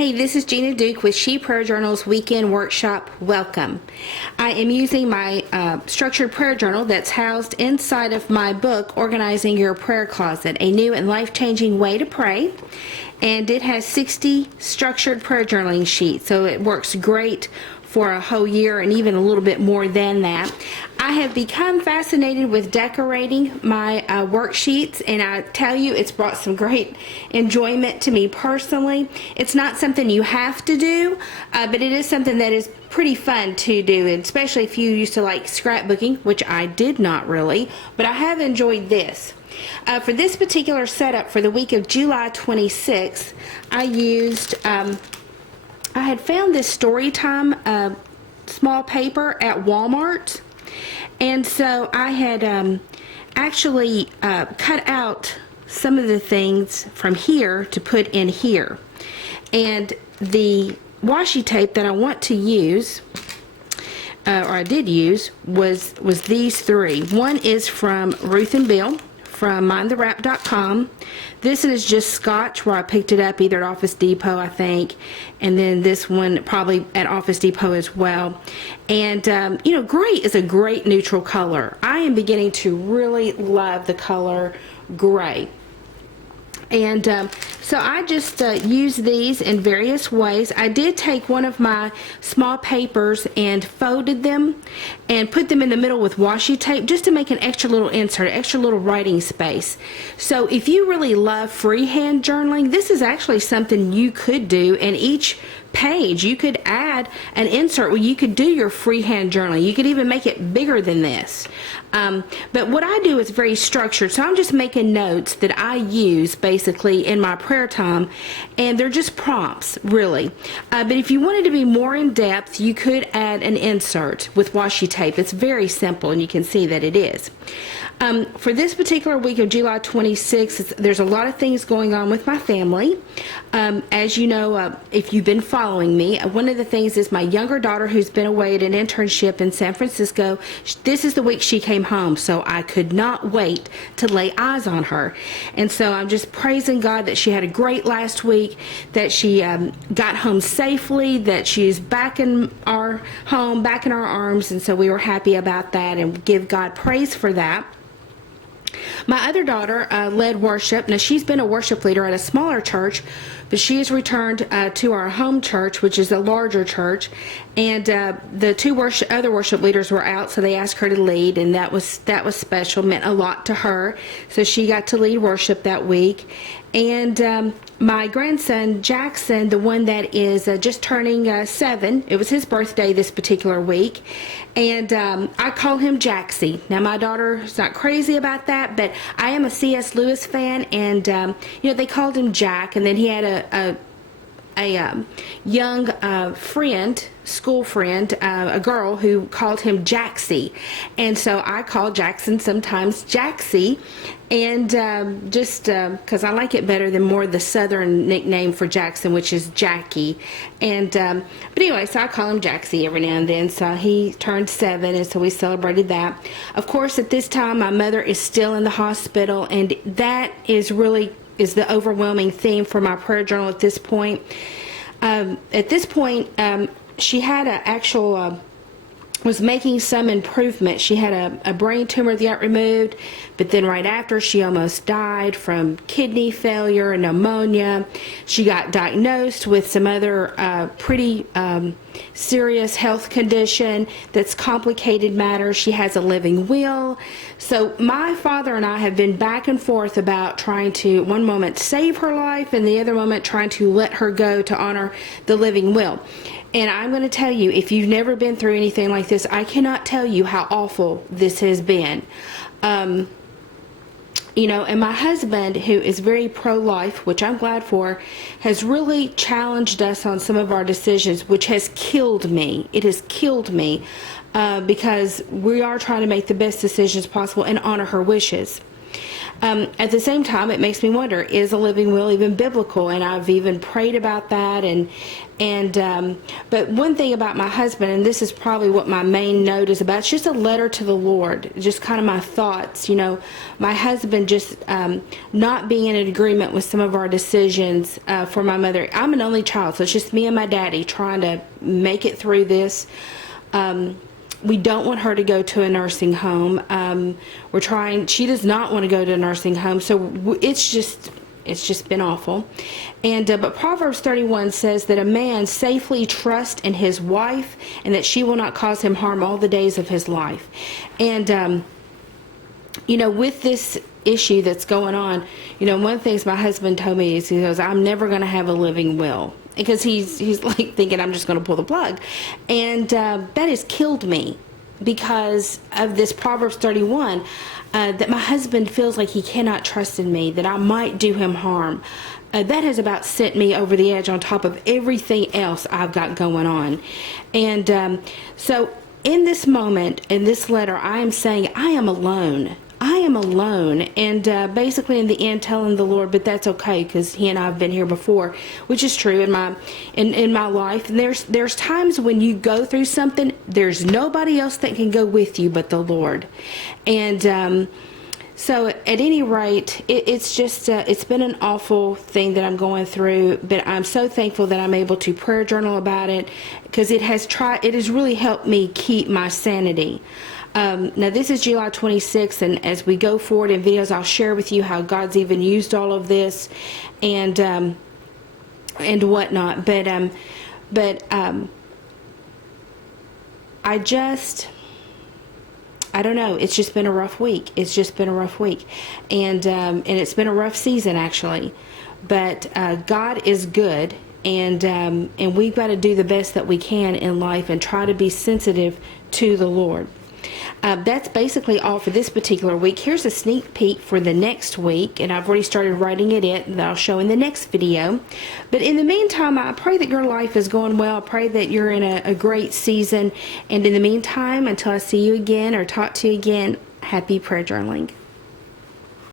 Hey, this is Gina Duke with She Prayer Journal's Weekend Workshop. Welcome. I am using my structured prayer journal that's housed inside of my book, Organizing Your Prayer Closet, a new and life-changing way to pray. And it has 60 structured prayer journaling sheets, so it works great for a whole year and even a little bit more than that. I have become fascinated with decorating my worksheets, and I tell you, it's brought some great enjoyment to me personally. It's not something you have to do, but it is something that is pretty fun to do, and especially if you used to like scrapbooking, which I did not really, but I have enjoyed this. For this particular setup for the week of July 26th, I used I had found this Storytime small paper at Walmart, and so I had actually cut out some of the things from here to put in here. And the washi tape that I want to use, or I did use, was these three. One is from Ruth and Bill from mindthewrap.com. This is just Scotch, where I picked it up either at Office Depot, I think, and then this one probably at Office Depot as well. And you know, gray is a great neutral color. I am beginning to really love the color gray. And so I just use these in various ways. I did take one of my small papers and folded them and put them in the middle with washi tape just to make an extra little insert, extra little writing space. So if you really love freehand journaling, this is actually something you could do. And each page you could add an insert where you could do your freehand journaling. You could even make it bigger than this. But what I do is very structured, so I'm just making notes that I use basically in my prayer time, and they're just prompts really. But if you wanted to be more in depth, you could add an insert with washi tape. It's very simple, and you can see that it is. For this particular week of July 26th, there's a lot of things going on with my family. As you know, if you've been following me, one of the things is my younger daughter, who's been away at an internship in San Francisco. This is the week she came home, so I could not wait to lay eyes on her. And so I'm just praising God that she had a great last week, that she got home safely, that she's back in our home, back in our arms, and so we were happy about that and give God praise for that. My other daughter led worship. Now, she's been a worship leader at a smaller church, but she has returned to our home church, which is a larger church, and the two other worship leaders were out, so they asked her to lead, and that was special, meant a lot to her, so she got to lead worship that week. And my grandson Jackson, the one that is just turning 7, it was his birthday this particular week, and I call him Jaxie. Now, my daughter's not crazy about that, but I am a C.S. Lewis fan, and you know, they called him Jack, and then he had a young friend, school friend, a girl who called him Jaxie, and so I call Jackson sometimes Jaxie, and just because I like it better than more the southern nickname for Jackson, which is Jackie. And but anyway, so I call him Jaxie every now and then. So he turned 7, and so we celebrated that. Of course, at this time, my mother is still in the hospital, and that is the overwhelming theme for my prayer journal at this point. At this point, she had an actual was making some improvement. She had a brain tumor that got removed, but then right after, she almost died from kidney failure and pneumonia. She got diagnosed with some other pretty serious health condition that's complicated matters. She has a living will. So my father and I have been back and forth about trying to, one moment, save her life, and the other moment trying to let her go to honor the living will. And I'm going to tell you, if you've never been through anything like this, I cannot tell you how awful this has been. You know, and my husband, who is very pro-life, which I'm glad for, has really challenged us on some of our decisions, which has killed me. It has killed me because we are trying to make the best decisions possible and honor her wishes. At the same time, it makes me wonder, is a living will even biblical? And I've even prayed about that. But one thing about my husband, and this is probably what my main note is about, it's just a letter to the Lord, just kind of my thoughts. My husband just not being in agreement with some of our decisions for my mother. I'm an only child, so it's just me and my daddy trying to make it through this. We don't want her to go to a nursing home. She does not want to go to a nursing home. So it's just been awful. But Proverbs 31 says that a man safely trusts in his wife and that she will not cause him harm all the days of his life. And, with this issue that's going on, one of the things my husband told me is, he goes, I'm never going to have a living will. Because he's like thinking I'm just going to pull the plug. And that has killed me because of this Proverbs 31, that my husband feels like he cannot trust in me, that I might do him harm. That has about sent me over the edge on top of everything else I've got going on. And so in this moment, in this letter, I am saying I am alone. I am alone, and basically in the end telling the Lord, but that's okay because He and I have been here before, which is true in my life. And there's times when you go through something, there's nobody else that can go with you but the Lord. And so at any rate, it's just it's been an awful thing that I'm going through, but I'm so thankful that I'm able to prayer journal about it because it has really helped me keep my sanity. Now this is July 26th, and as we go forward in videos, I'll share with you how God's even used all of this and whatnot. But I don't know. It's just been a rough week. And it's been a rough season actually. But God is good, and we've got to do the best that we can in life and try to be sensitive to the Lord. That's basically all for this particular week. Here's a sneak peek for the next week, and I've already started writing it in that I'll show in the next video. But in the meantime, I pray that your life is going well. I pray that you're in a great season. And in the meantime, until I see you again or talk to you again, happy prayer journaling.